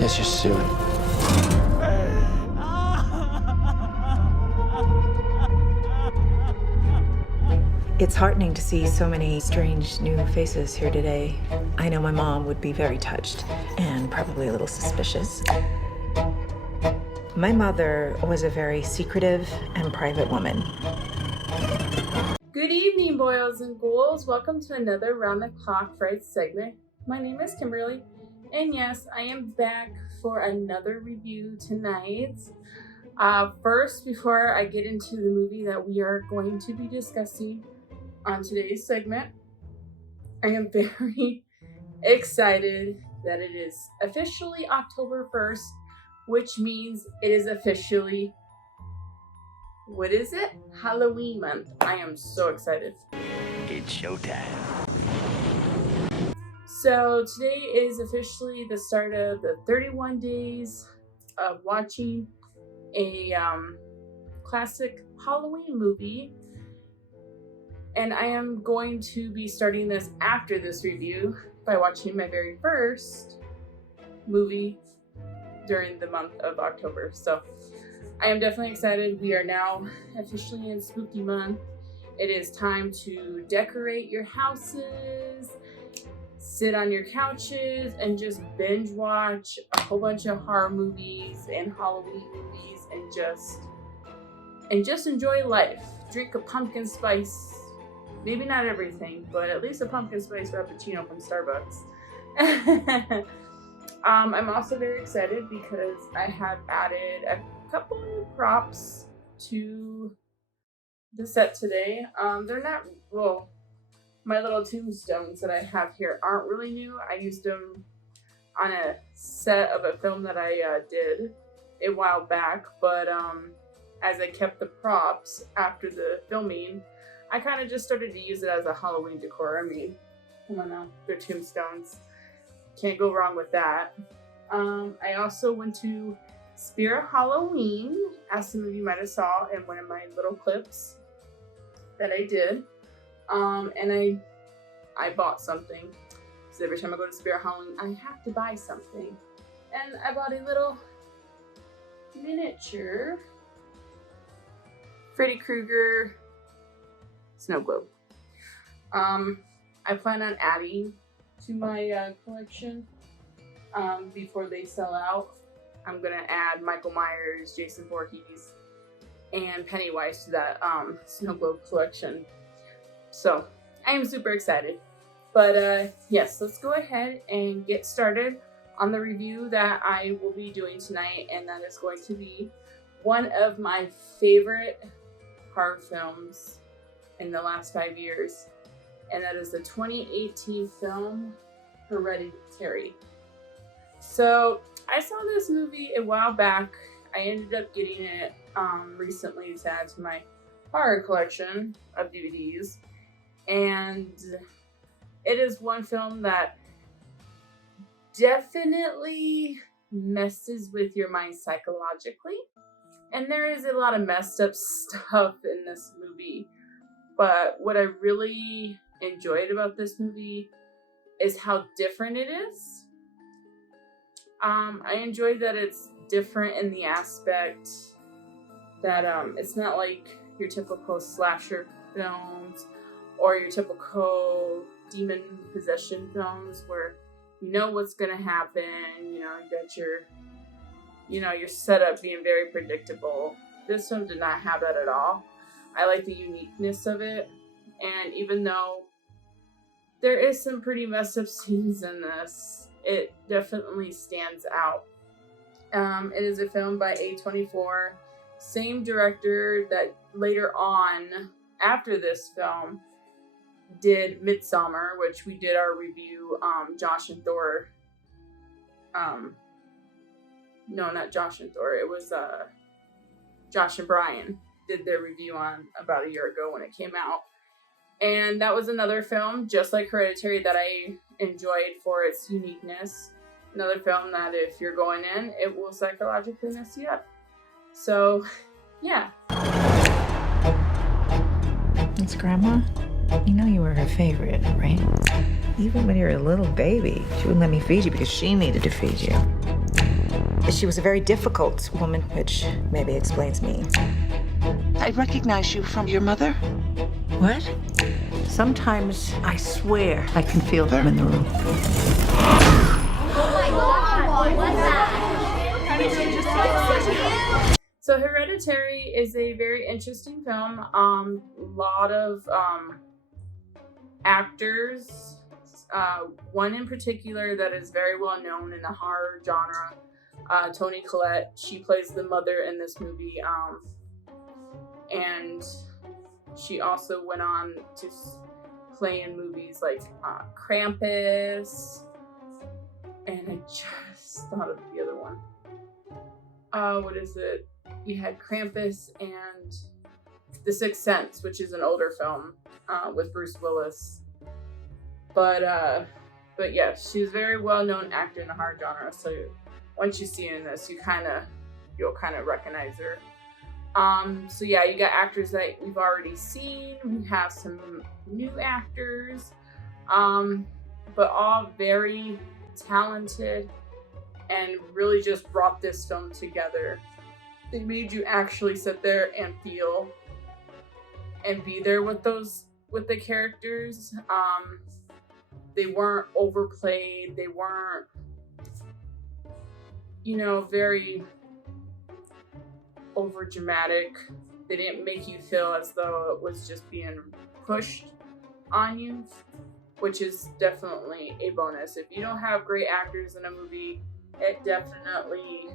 Let's just do it. It's heartening to see so many strange new faces here today. I know my mom would be very touched and probably a little suspicious. My mother was a very secretive and private woman. Good evening, boils and ghouls. Welcome to another Round the Clock Fright segment. My name is Kimberly, and yes, I am back for another review tonight. First, before I get into the movie that we are going to be discussing on today's segment, I am very excited that it is officially October 1st, which means it is officially, what is it? Halloween month. I am so excited. It's showtime. So today is officially the start of the 31 days of watching a classic Halloween movie. And I am going to be starting this after this review by watching my very first movie during the month of October. So I am definitely excited. We are now officially in spooky month. It is time to decorate your houses, sit on your couches, and just binge watch a whole bunch of horror movies and Halloween movies and just enjoy life. Drink a pumpkin spice. Maybe not everything, but at least a pumpkin spice frappuccino from Starbucks. I'm also very excited because I have added a couple new props to the set today. They're not, well, my little tombstones that I have here aren't really new. I used them on a set of a film that I did a while back, but as I kept the props after the filming, I kind of just started to use it as a Halloween decor. I mean, come on now, they're tombstones. Can't go wrong with that. I also went to Spirit Halloween, as some of you might have saw in one of my little clips that I did. And I bought something. So every time I go to Spirit Halloween, I have to buy something. And I bought a little miniature Freddy Krueger snow globe. I plan on adding to my collection before they sell out. I'm gonna add Michael Myers, Jason Voorhees, and Pennywise to that snow globe collection. So I am super excited. But yes, let's go ahead and get started on the review that I will be doing tonight, and that is going to be one of my favorite horror films in the last 5 years, and that is the 2018 film Hereditary. So I saw this movie a while back. I ended up getting it recently to add to my horror collection of DVDs, and it is one film that definitely messes with your mind psychologically, and there is a lot of messed up stuff in this movie. But what I really enjoyed about this movie is how different it is. I enjoyed that it's different in the aspect that it's not like your typical slasher films or your typical demon possession films where you know what's gonna happen. You know, you got your setup being very predictable. This film did not have that at all. I like the uniqueness of it, and even though there is some pretty messed up scenes in this, it definitely stands out. It is a film by A24, same director that later on, after this film, did Midsommar, which we did our review, Josh and Thor. No, not Josh and Thor, it was Josh and Brian did their review on about a year ago when it came out. And that was another film, just like Hereditary, that I enjoyed for its uniqueness. Another film that if you're going in, it will psychologically mess you up. So, yeah. It's Grandma. You know you were her favorite, right? Even when you were a little baby, she wouldn't let me feed you because she needed to feed you. She was a very difficult woman, which maybe explains me. I recognize you from your mother. What? Sometimes I swear I can feel them in the room. So Hereditary is a very interesting film. Lot of actors. One in particular that is very well known in the horror genre, Toni Collette. She plays the mother in this movie, and she also went on to play in movies like Krampus, and I just thought of the other one. What is it? We had Krampus and The Sixth Sense, which is an older film with Bruce Willis. But yes, she's a very well-known actor in the horror genre. So once you see her in this, you'll kind of recognize her. So yeah, you got actors that we've already seen. We have some new actors, but all very talented and really just brought this film together. They made you actually sit there and feel and be there with the characters. They weren't overplayed. They weren't, very over dramatic. They didn't make you feel as though it was just being pushed on you, which is definitely a bonus. If you don't have great actors in a movie, it definitely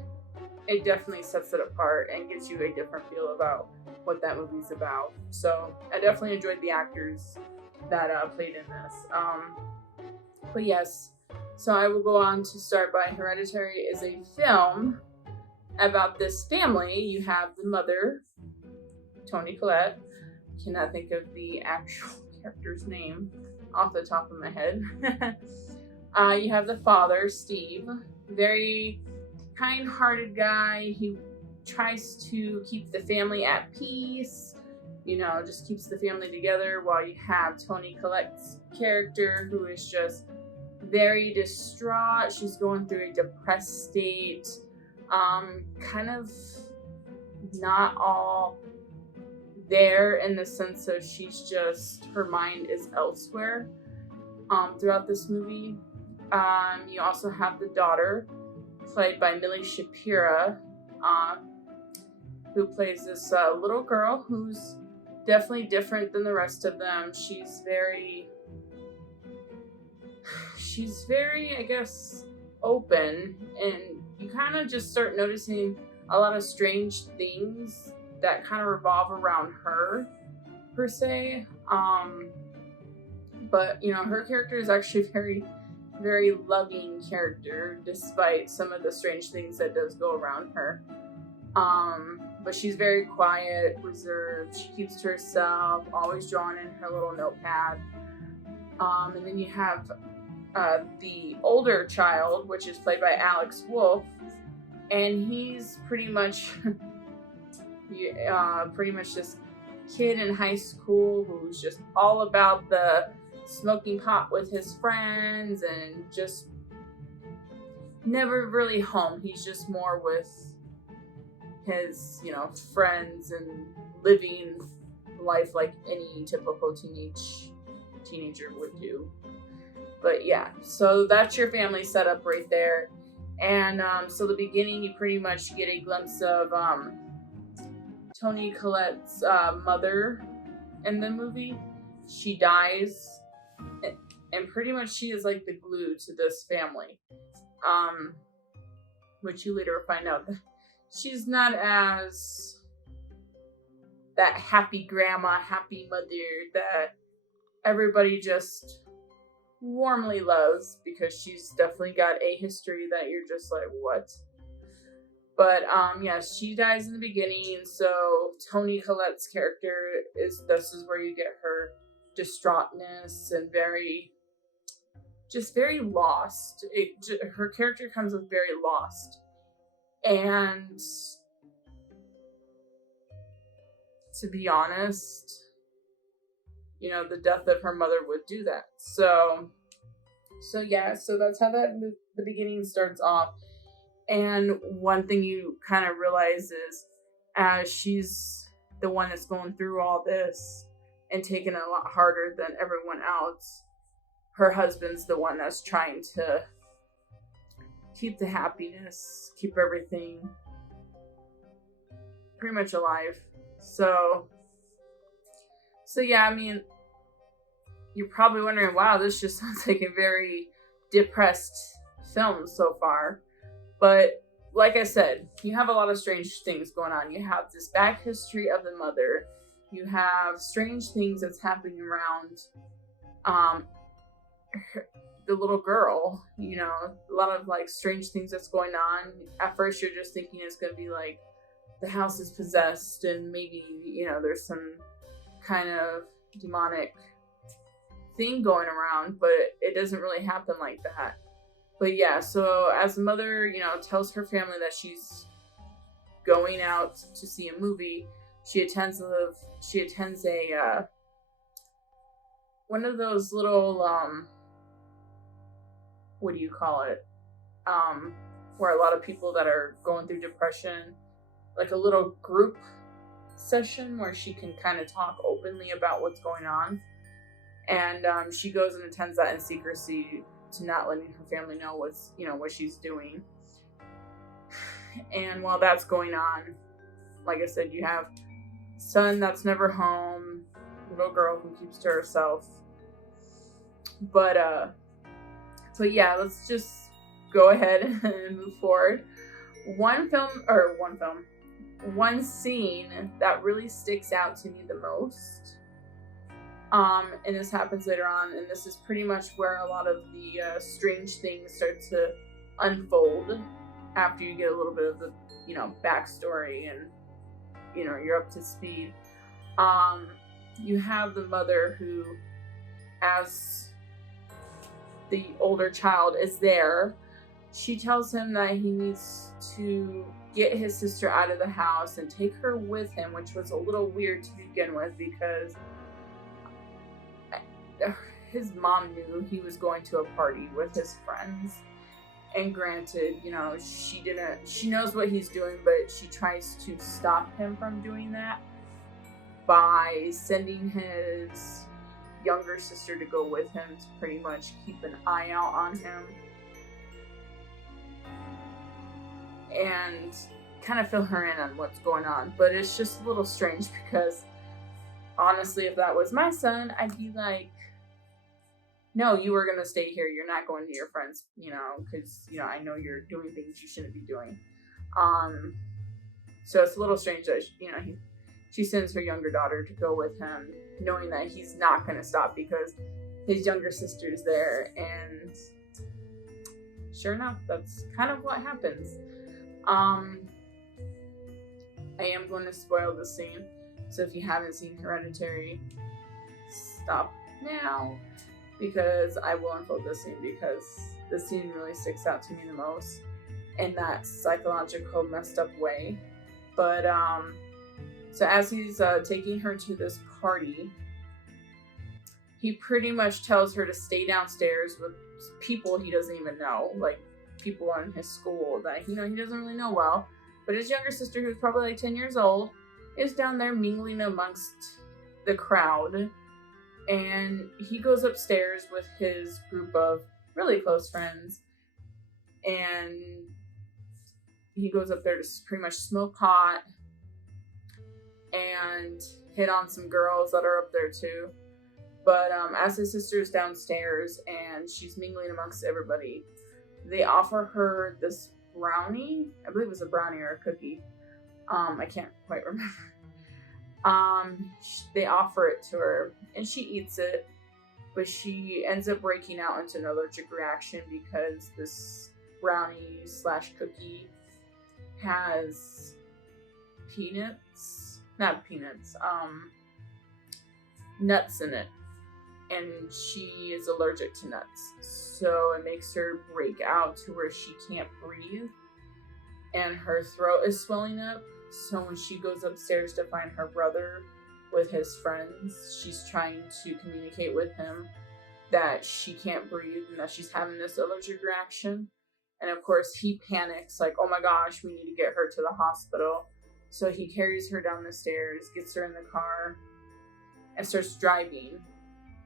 sets it apart and gives you a different feel about what that movie's about. So I definitely enjoyed the actors that played in this. But yes, so I will go on to start by Hereditary is a film about this family. You have the mother, Toni Collette. I cannot think of the actual character's name off the top of my head. You have the father, Steve, very kind-hearted guy. He tries to keep the family at peace, just keeps the family together, while you have Toni Collette's character, who is just very distraught. She's going through a depressed state, kind of not all there in the sense of her mind is elsewhere throughout this movie. You also have the daughter, played by Millie Shapira, who plays this little girl who's definitely different than the rest of them. She's very, I guess, open, and you kind of just start noticing a lot of strange things that kind of revolve around her, per se. But, her character is actually very, very loving character, despite some of the strange things that does go around her. But she's very quiet, reserved. She keeps to herself, always drawing in her little notepad. And then you have the older child, which is played by Alex Wolff, and he's pretty much this kid in high school who's just all about the smoking pot with his friends and just never really home. He's just more with his, friends and living life like any typical teenager would do. But yeah, so that's your family setup right there. And so the beginning, you pretty much get a glimpse of Toni Collette's mother in the movie. She dies, and pretty much she is like the glue to this family, which you later find out that she's not as that happy grandma, happy mother that everybody just warmly loves, because she's definitely got a history that you're just like, what? But yeah, she dies in the beginning, so Toni Collette's character this is where you get her distraughtness and very lost. Her character comes with very lost, and to be honest, the death of her mother would do that. So yeah, so that's how the beginning starts off. And one thing you kind of realize is, as she's the one that's going through all this and taking it a lot harder than everyone else, her husband's the one that's trying to keep the happiness, keep everything pretty much alive. So yeah, I mean, you're probably wondering, wow, this just sounds like a very depressed film so far. But like I said, you have a lot of strange things going on. You have this back history of the mother. You have strange things that's happening around the little girl. You know, a lot of like strange things that's going on. At first, you're just thinking it's going to be like the house is possessed and maybe, you know, there's some kind of demonic thing going around, but it doesn't really happen like that. But yeah, so as the mother, you know, tells her family that she's going out to see a movie, she attends a one of those little what do you call it? Where a lot of people that are going through depression, like a little group session where she can kind of talk openly about what's going on. And she goes and attends that in secrecy, to not letting her family know what she's doing. And while that's going on, like I said, you have son that's never home, little girl who keeps to herself. But yeah, let's just go ahead and move forward. One scene that really sticks out to me the most, and this happens later on, and this is pretty much where a lot of the strange things start to unfold after you get a little bit of the, you know, backstory and, you know, you're up to speed. You have the mother who, as the older child is there, she tells him that he needs to get his sister out of the house and take her with him, which was a little weird to begin with because his mom knew he was going to a party with his friends. And granted, you know, she knows what he's doing, but she tries to stop him from doing that by sending his younger sister to go with him to pretty much keep an eye out on him and kind of fill her in on what's going on. But it's just a little strange because honestly, if that was my son, I'd be like, no, you were going to stay here. You're not going to your friends, you know, because, you know, I know you're doing things you shouldn't be doing. So it's a little strange that, you know, she sends her younger daughter to go with him, knowing that he's not going to stop because his younger sister's there. And sure enough, that's kind of what happens. I am going to spoil the scene. So if you haven't seen Hereditary, stop now, because I will unfold this scene because this scene really sticks out to me the most in that psychological messed up way. But so as he's taking her to this party, he pretty much tells her to stay downstairs with people he doesn't even know, like people in his school that, you know, he doesn't really know well. But his younger sister, who's probably like 10 years old, is down there mingling amongst the crowd. And he goes upstairs with his group of really close friends. And he goes up there to pretty much smoke pot and hit on some girls that are up there too. But as his sister's downstairs and she's mingling amongst everybody, they offer her this brownie. I believe it was a brownie or a cookie. I can't quite remember. They offer it to her and she eats it, but she ends up breaking out into an allergic reaction because this brownie / cookie has nuts in it, and she is allergic to nuts. So it makes her break out to where she can't breathe and her throat is swelling up. So when she goes upstairs to find her brother with his friends, she's trying to communicate with him that she can't breathe and that she's having this allergic reaction. And of course, he panics, like, oh my gosh, we need to get her to the hospital. So he carries her down the stairs, gets her in the car, and starts driving.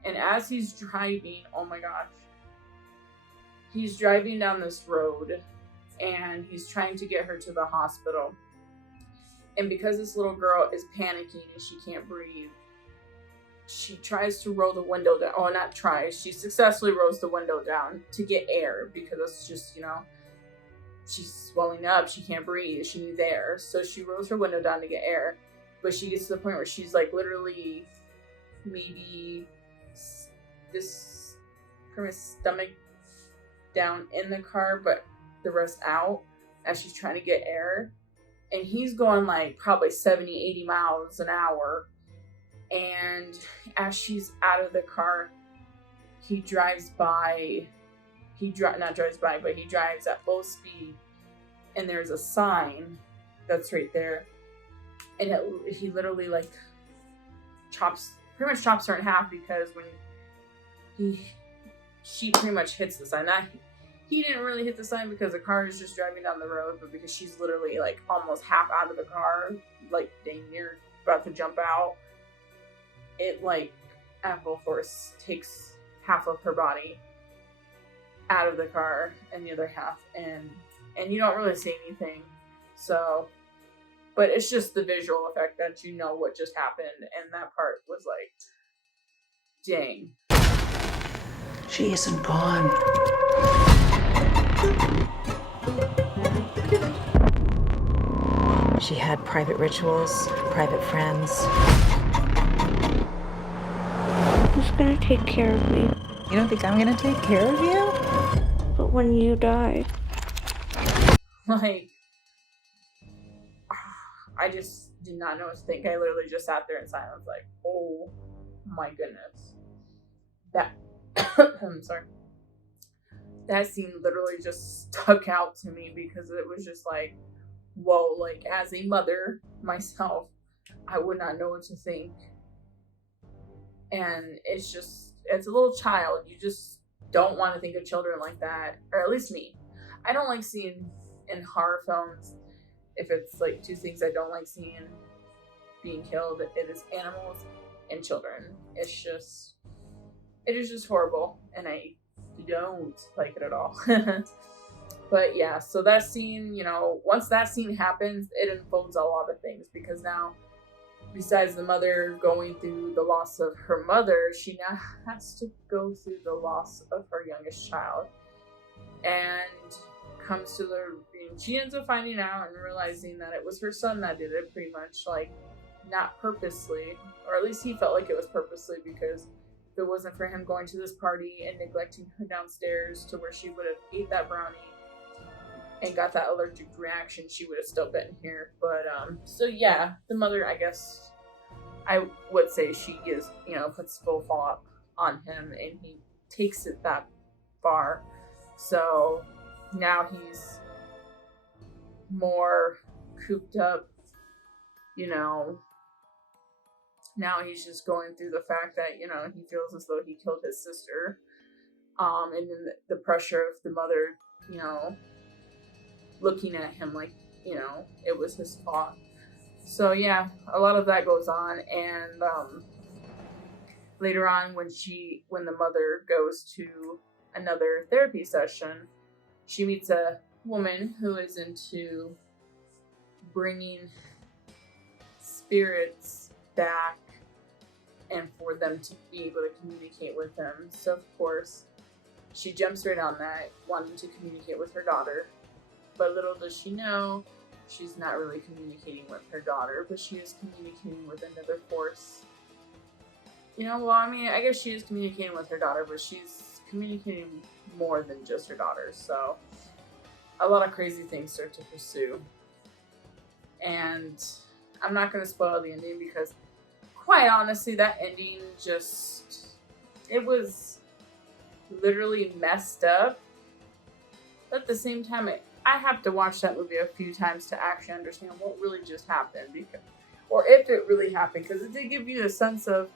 And as he's driving, oh my gosh, he's driving down this road, and he's trying to get her to the hospital. And because this little girl is panicking and she can't breathe, she tries to roll the window down. Oh, not tries. She successfully rolls the window down to get air, because it's just, she's swelling up. She can't breathe. She needs air. So she rolls her window down to get air. But she gets to the point where she's like literally maybe this from his stomach down in the car, but the rest out as she's trying to get air. And he's going like probably 70, 80 miles an hour. And as she's out of the car, he drives at full speed. And there's a sign that's right there. And he literally like pretty much chops her in half, because when she pretty much hits the sign. He didn't really hit the sign because the car is just driving down the road, but because she's literally like almost half out of the car, like dang near about to jump out, it like at full force takes half of her body out of the car and the other half, and you don't really see anything. So, but it's just the visual effect that you know what just happened, and that part was like, dang. She isn't gone. She had private rituals, private friends. Who's gonna take care of me? You don't think I'm gonna take care of you? But when you die, Like, I just did not know what to think. I literally just sat there in silence, like, oh my goodness. I'm sorry. That scene literally just stuck out to me, because it was just like, whoa, like as a mother myself, I would not know what to think. And it's a little child. You just don't want to think of children like that, or at least me. I don't like seeing in horror films, if it's like two things I don't like seeing being killed, it is animals and children. It is just horrible, and I don't like it at all. But yeah, so that scene, once that scene happens, it unfolds a lot of things, because now, besides the mother going through the loss of her mother, she now has to go through the loss of her youngest child. And comes to she ends up finding out and realizing that it was her son that did it, pretty much, like, not purposely, or at least he felt like it was purposely, because if it wasn't for him going to this party and neglecting her downstairs to where she would have ate that brownie and got that allergic reaction, she would have still been here. But so yeah, the mother, I guess I would say she is, puts full fault on him, and he takes it that far. So now he's more cooped up, now he's just going through the fact that, he feels as though he killed his sister. And then the pressure of the mother, looking at him like, it was his fault. So yeah, a lot of that goes on. And later on, when the mother goes to another therapy session, she meets a woman who is into bringing spirits back and for them to be able to communicate with them. So of course, she jumps right on that, wanting to communicate with her daughter. But little does she know, she's not really communicating with her daughter, but she is communicating with another force. I guess she is communicating with her daughter, but she's communicating more than just her daughter. So a lot of crazy things start to pursue. And I'm not going to spoil the ending, because quite honestly, that ending it was literally messed up. But at the same time, I have to watch that movie a few times to actually understand what really just happened, or if it really happened, because it did give you a sense of,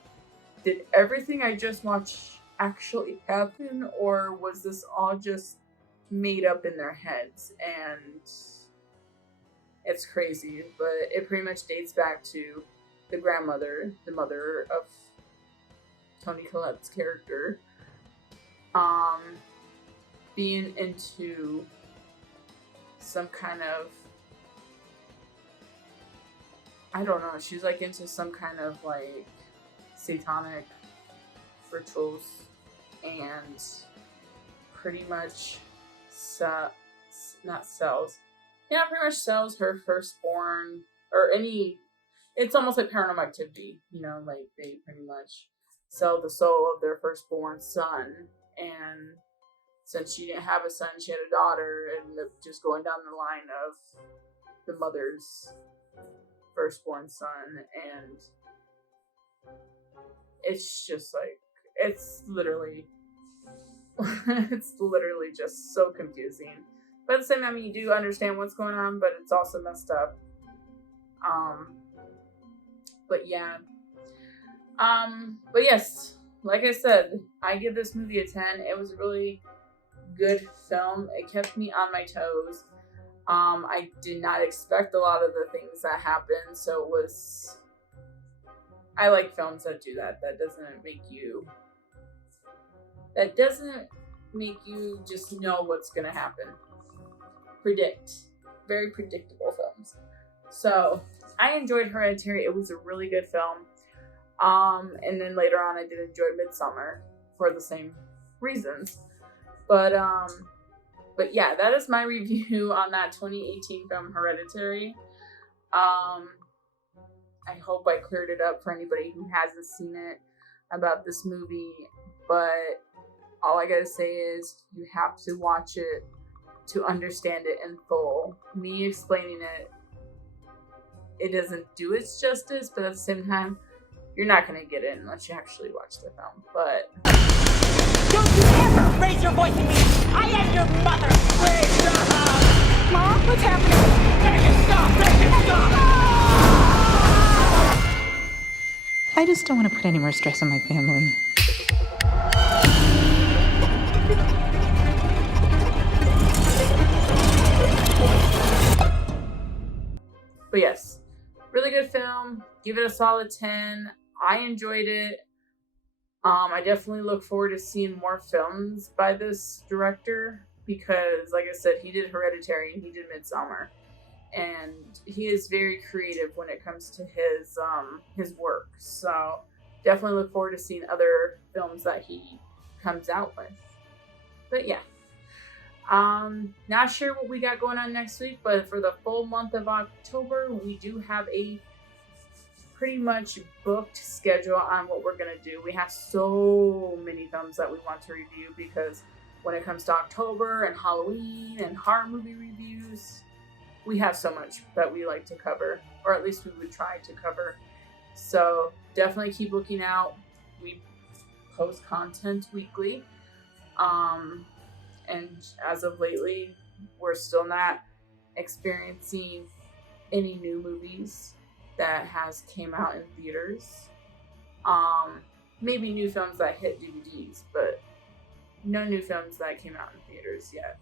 did everything I just watched actually happen, or was this all just made up in their heads, and it's crazy. But it pretty much dates back to the grandmother, the mother of Toni Collette's character, being into some kind of, I don't know, she's like into some kind of like satanic rituals, and pretty much pretty much sells her firstborn, or any, it's almost like Paranormal Activity, you know, like they pretty much sell the soul of their firstborn son. And since she didn't have a son, she had a daughter, and just going down the line of the mother's firstborn son. And it's just like, it's literally just so confusing. But at the same time, you do understand what's going on, but it's also messed up. But yeah. But yes, like I said, I give this movie a 10. It was a really good film. It kept me on my toes. I did not expect a lot of the things that happened, so it was, I like films that do that. That doesn't make you just know what's gonna happen. Very predictable films. So I enjoyed Hereditary. It was a really good film. And then later on, I did enjoy Midsommar for the same reasons. But yeah, that is my review on that 2018 film Hereditary. I hope I cleared it up for anybody who hasn't seen it about this movie. But all I gotta say is you have to watch it to understand it in full. Me explaining it doesn't do its justice, but at the same time, you're not gonna get it unless you actually watch the film. But don't you ever raise your voice at me! I am your mother! Please stop! Mom, what's happening? Make it stop! Make it stop! I just don't want to put any more stress on my family. But yes, really good film. Give it a solid 10. I enjoyed it. I definitely look forward to seeing more films by this director because, like I said, he did Hereditary and he did Midsommar, and he is very creative when it comes to his work. So definitely look forward to seeing other films that he comes out with. But yeah. Not sure what we got going on next week, but for the full month of October, we do have a pretty much booked schedule on what we're gonna do. We have so many films that we want to review because when it comes to October and Halloween and horror movie reviews, we have so much that we like to cover, or at least we would try to cover. So definitely keep looking out. We post content weekly. And as of lately, we're still not experiencing any new movies that has came out in theaters. Maybe new films that hit DVDs, but no new films that came out in theaters yet.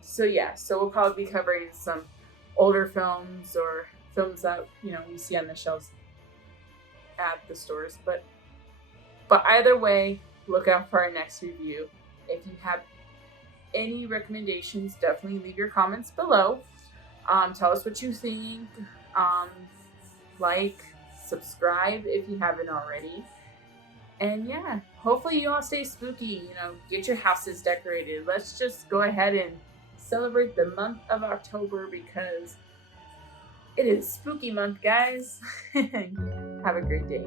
So yeah, so we'll probably be covering some older films or films that, you know, we see on the shelves at the stores. But either way, look out for our next review. If you have any recommendations, definitely leave your comments below. Tell us what you think. Like, subscribe if you haven't already. And yeah, hopefully you all stay spooky. You know, get your houses decorated. Let's just go ahead and celebrate the month of October because it is spooky month, guys. Have a great day.